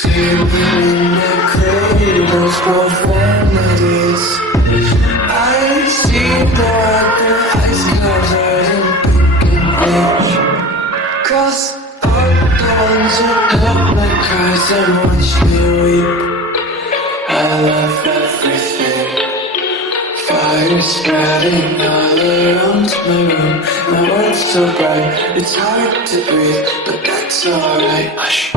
Screaming in their cradles, profanities. I see the ice covered in pink and bleach. Cross out the ones who heard my cries and watched me weep. I love everything. Fire spreading all around my room. My world's so bright, it's hard to breathe, but that's alright. Hush.